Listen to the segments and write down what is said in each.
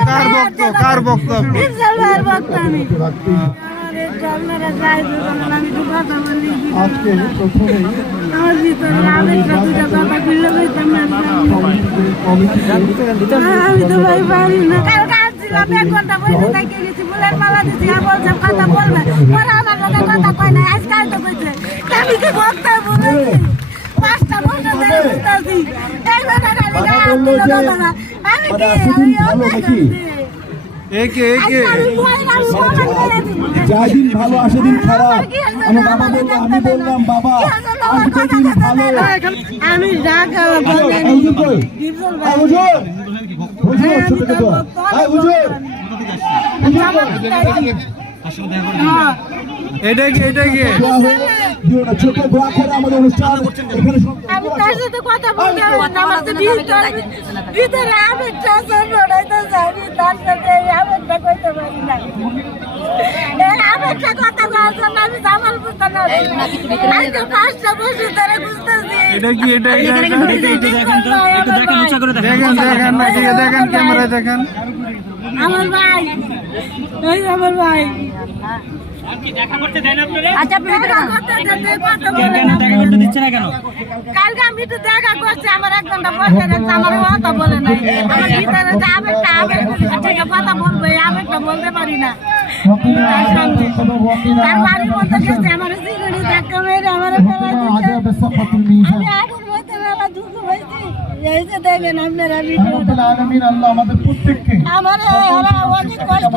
কার ভক্ত কার ভক্ত আজকে প্রথমেই না। কমিটি আমি তো ভাই পারি না। কালকে আসছিলাম এক ঘণ্টা বসে থেকে গেছি ফুলের মালা দিচ্ছি আর বলছে কথা বলবে। পরে আমার লোকের কথা কয় না আজকে তো কইছে আমি কি বক্তা বলেছি? পাঁচটা বছর ধরে বুঝতেছি। এই বেটা খালি গায়ে হাত তুলে কথা না। আমি কি? আমি অপেক্ষা একে যাদিন ভালো আসে দিন খারাপ। আমার বাবা বলল আমি বললাম বাবা আসবে দিন ভালো। আমি এটা কি এটা কি? ছোট করে আমাদের অনুষ্ঠান। এখানে আমি তার সাথে কথা বলতে আমার তো ভিতরে যাই তার সাথে কইতে পারি না। আবেগটা কথা বলার জন্য আমি জামাল বুঝতে না আজকে পাঁচটা বছর ধরে বুঝতেছি। এটা কি এটা? একটু দেখেন উচ্চা করে দেখেন দেখেন। না ঠিক দেখেন ক্যামেরায় দেখেন। আমার ভাই। এই আমার ভাই। আচ্ছা আপনি দেখা করতে কালকে আমি একটু দেখা করছি আমার এক ঘণ্টা বসে রেখেছে আমার কথা বলে নাই। আমার ভিতরে যে আবেগটা আবেগ ঠিক কথা বলব আবেগটা বলতে পারি না। আমাদের প্রত্যেককে আমার অনেক কষ্ট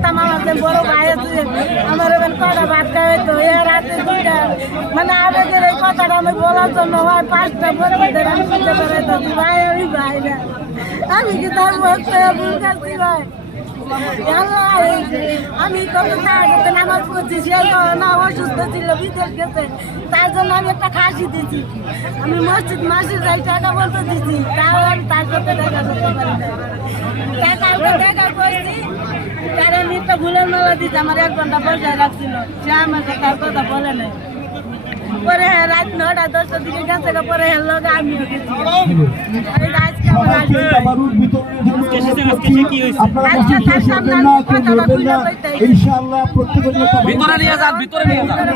করতাম আমার যে বড় আমার এবার এ রাতে দুইটা। মানে আবেগের এই কথাটা আমি হয়, পাঁচটা বছর আমি বুঝতে পারাইতাম ভাই, আমি ভাই আমি কি তার বলতে ভুল ভাই? আমি কত তাড়াতাড়ি পড়ছি, সে না অসুস্থ ছিল বিদেশ গেছে, তার জন্য আমি একটা খাসি দিছি আমি মসজিদ মাসির যাই, টাকা বলতে দিছি তাও আমি তার সাথে দেখা করতে পারি টাকা করছি মেলা আমার এক ঘণ্টা বসায় রাখছিল। সে আমাকে তার কথা বলে নাই। পরে রাত নটা দশটার দিকে গেছে পরে হ্যাঁ আমিও গেছি। আজকে আমার ভিতরে নিয়ে যান ভিতরে নিয়ে যান।